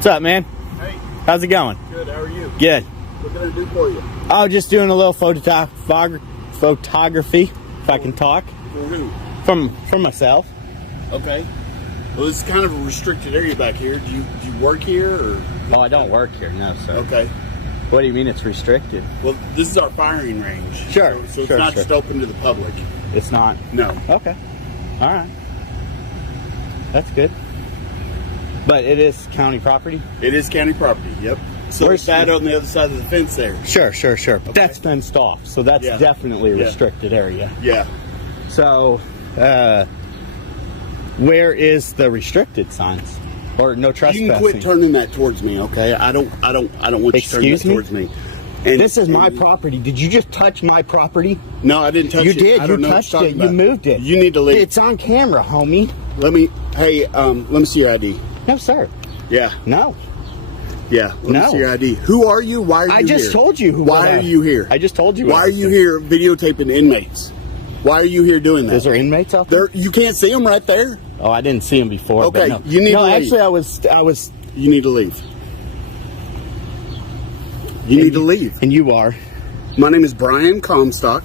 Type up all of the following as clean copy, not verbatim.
What's up, man? Hey. How's it going? Good, how are you? Good. What can I do for you? Oh, just doing a little photography, if I can talk. For who? From myself. Okay. Well, this is kind of a restricted area back here. Do you work here, or? Oh, I don't work here, no, sir. Okay. What do you mean it's restricted? Well, this is our firing range. Sure. So it's not just open to the public. It's not? No. Okay. All right. That's good. But it is county property? It is county property, yep. So Where's it's that on the other side of the fence there. Sure. But Okay. that's fenced off, so that's definitely a restricted area. Yeah. So, where is the restricted signs? Or no trespassing? You can quit turning that towards me, okay? I don't want you to turn that towards me. And this is my property. Did you just touch my property? No, I didn't touch it. You did. I don't You know what touched you're it. talking You about. moved it. You need to leave. It's on camera, homie. Let me see your ID. No, sir. Yeah. No. Yeah. Let me see your ID. Who are you? Why are you here? I just told you who. Why are you here? I just told you. Why are you here videotaping inmates? Why are you here doing that? Is there inmates out there? You can't see them right there. Oh, I didn't see them before. Okay, but no. you need to leave. Actually, I was. You need to leave. You need to leave. And you are? My name is Brian Comstock.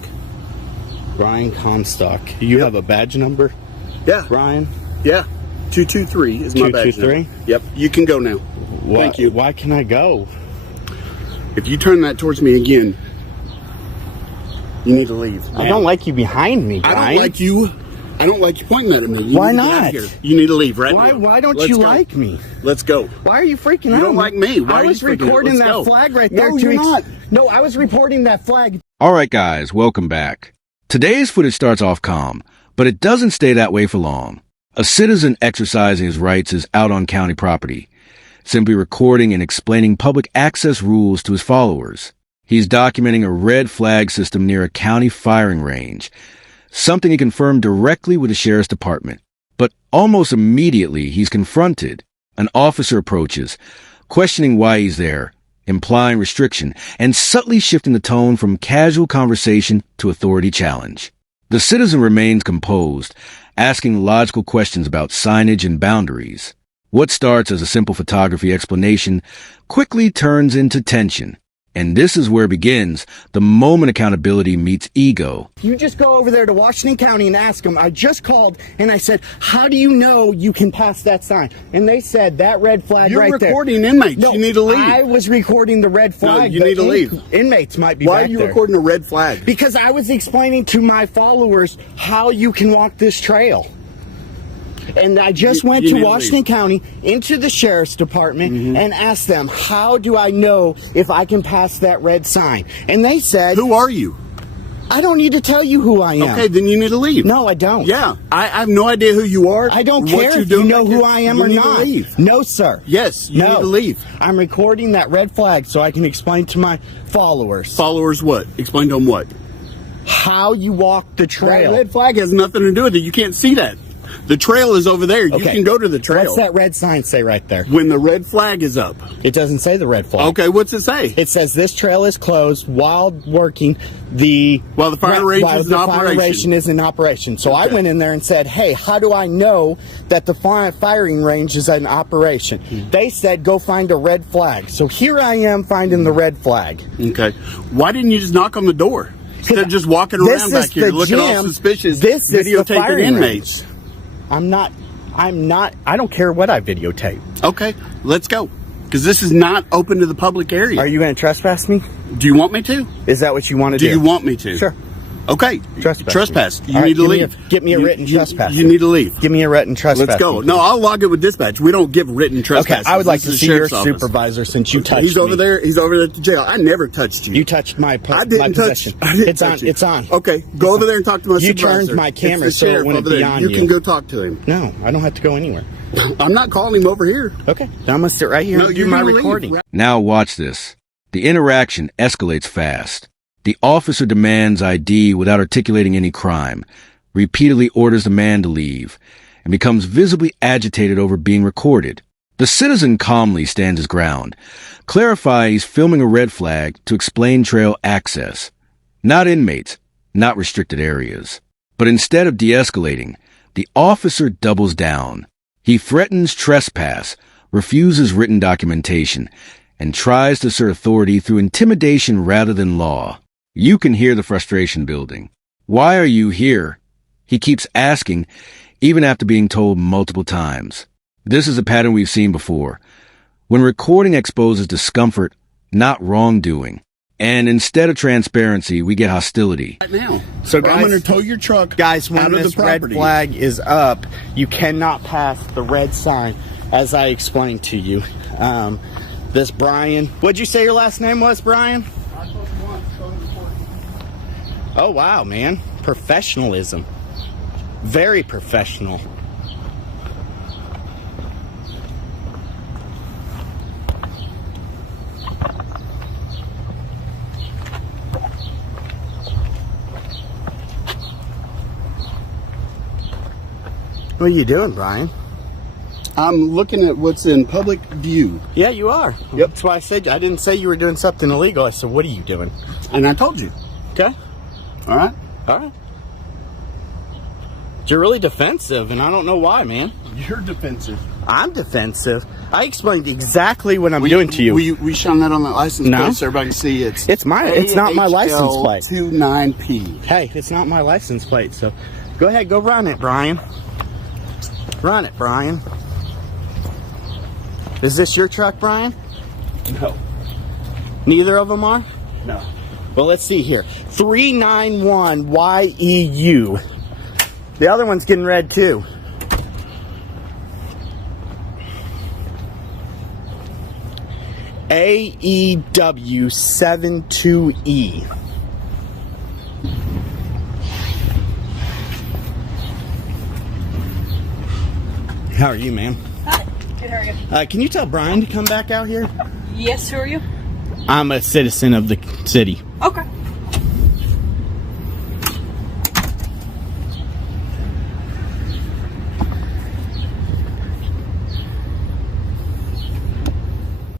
Brian Comstock. You have a badge number? Yeah. Brian? Yeah. 223 is my badge number. 223? Yep. You can go now. Thank you. Why can I go? If you turn that towards me again, you need to leave. Man. I don't like you behind me, Brian. I don't like you pointing that at me. Why not? You need to leave right now. Why don't you like me? Let's go. Why are you freaking out? You don't like me. Why I was recording that flag right there. No, you're not. No, I was reporting that flag. All right, guys, welcome back. Today's footage starts off calm, but it doesn't stay that way for long. A citizen exercising his rights is out on county property, simply recording and explaining public access rules to his followers. He's documenting a red flag system near a county firing range, something he confirmed directly with the sheriff's department. But almost immediately, he's confronted. An officer approaches, questioning why he's there, implying restriction, and subtly shifting the tone from casual conversation to authority challenge. The citizen remains composed, asking logical questions about signage and boundaries. What starts as a simple photography explanation quickly turns into tension. And this is where it begins, the moment accountability meets ego. You just go over there to Washington County and ask them. I just called and I said, how do you know you can pass that sign? And they said, that red flag right there. You're recording inmates. No, you need to leave. I was recording the red flag. No, you need to leave. Inmates might be Why back are you there. recording a red flag? Because I was explaining to my followers how you can walk this trail. And I just went to Washington County, into the sheriff's department, and asked them, how do I know if I can pass that red sign? And they said... Who are you? I don't need to tell you who I am. Okay, then you need to leave. No, I don't. Yeah, I have no idea who you are. I don't care if you know who I am or not. Leave. No, sir. Yes, you need to leave. I'm recording that red flag so I can explain to my followers. Followers what? Explain to them what? How you walk the trail. That red flag has nothing to do with it. You can't see that. The trail is over there. You can go to the trail. What's that red sign say right there? When the red flag is up. It doesn't say the red flag. Okay, what's it say? It says this trail is closed while working while the fire range is in operation. Is in operation. So I went in there and said, hey, how do I know that the firing range is in operation? They said, go find a red flag. So here I am finding the red flag. Okay. Why didn't you just knock on the door? Instead of just walking around back here looking all suspicious, videotaping inmates. I don't care what I videotape. Okay, let's go. Because this is not open to the public area. Are you going to trespass me? Do you want me to? Is that what you want to do? Do you want me to? Sure. Okay. Trespass. You need to leave. Get me a written trespass. You need to leave. Give me a written trespass. Let's go. No, I'll log it with dispatch. We don't give written trespass. Okay, I would like to see your supervisor since you touched me. He's over there. He's over there at the jail. I never touched you. You touched my possession. I didn't touch you. It's on. Okay, go over there and talk to my supervisor. You turned my camera so it wouldn't be on you. You can go talk to him. No, I don't have to go anywhere. I'm not calling him over here. Okay, now I'm going to sit right here and do my recording. Now watch this. The interaction escalates fast. The officer demands ID without articulating any crime, repeatedly orders the man to leave, and becomes visibly agitated over being recorded. The citizen calmly stands his ground, clarifying he's filming a red flag to explain trail access. Not inmates, not restricted areas. But instead of de-escalating, the officer doubles down. He threatens trespass, refuses written documentation, and tries to assert authority through intimidation rather than law. You can hear the frustration building. Why are you here? He keeps asking, even after being told multiple times. This is a pattern we've seen before. When recording exposes discomfort, not wrongdoing, and instead of transparency, we get hostility. Right now. So guys, I'm going to tow your truck guys, when out of this the red property. flag is up, you cannot pass the red sign, as I explained to you. This Brian, what'd you say your last name was, Brian? Oh, wow, man. Professionalism. Very professional. What are you doing, Brian? I'm looking at what's in public view. Yeah, you are. Yep. That's why I said, I didn't say you were doing something illegal. I said, what are you doing? And I told you. Okay. All right? All right. You're really defensive, and I don't know why, man. You're defensive. I'm defensive. I explained exactly what I'm doing to you. We shine that on the license plate so everybody can see it's It's not my license plate. 29P. Hey, it's not my license plate, so go ahead, go run it, Brian. Run it, Brian. Is this your truck, Brian? No. Neither of them are? No. Well, let's see here. 391 YEU. The other one's getting red too. AEW 72E. How are you, ma'am? Hi. Good, how are you? Can you tell Brian to come back out here? Yes, who are you? I'm a citizen of the city. Okay.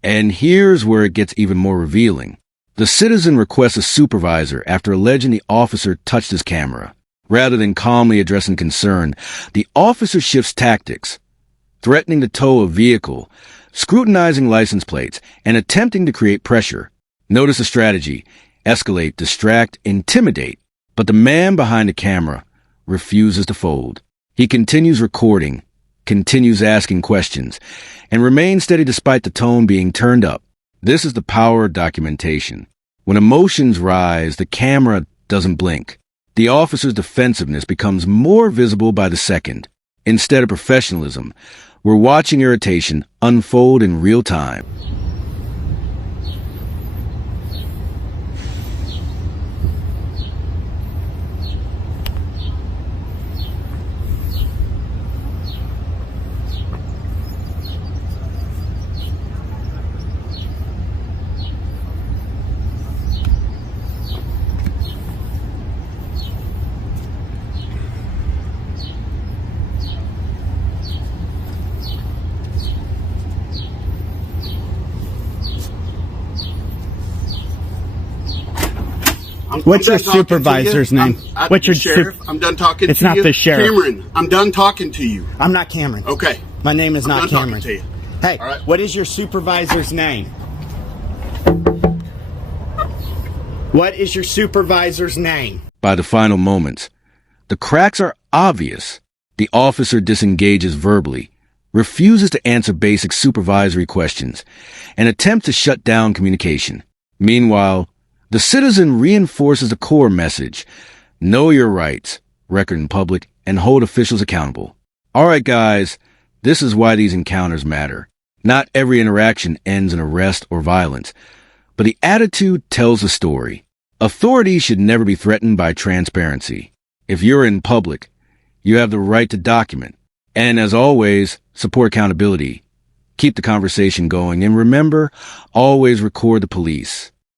And here's where it gets even more revealing. The citizen requests a supervisor after alleging the officer touched his camera. Rather than calmly addressing concern, the officer shifts tactics, threatening to tow a vehicle, scrutinizing license plates, and attempting to create pressure. Notice the strategy: escalate, distract, intimidate. But the man behind the camera refuses to fold. He continues recording, continues asking questions, and remains steady despite the tone being turned up. This is the power of documentation. When emotions rise, the camera doesn't blink. The officer's defensiveness becomes more visible by the second. Instead of professionalism, we're watching irritation unfold in real time. What's your supervisor's name? What's your sheriff? I'm done talking to you. It's not the sheriff. Cameron, I'm done talking to you. I'm not Cameron. Okay. My name is not done Cameron. talking to you. Hey, All right. what is your supervisor's name? What is your supervisor's name? By the final moments, the cracks are obvious. The officer disengages verbally, refuses to answer basic supervisory questions, and attempts to shut down communication. Meanwhile, the citizen reinforces the core message: know your rights, record in public, and hold officials accountable. All right, guys, this is why these encounters matter. Not every interaction ends in arrest or violence, but the attitude tells the story. Authority should never be threatened by transparency. If you're in public, you have the right to document. And as always, support accountability. Keep the conversation going, and remember, always record the police.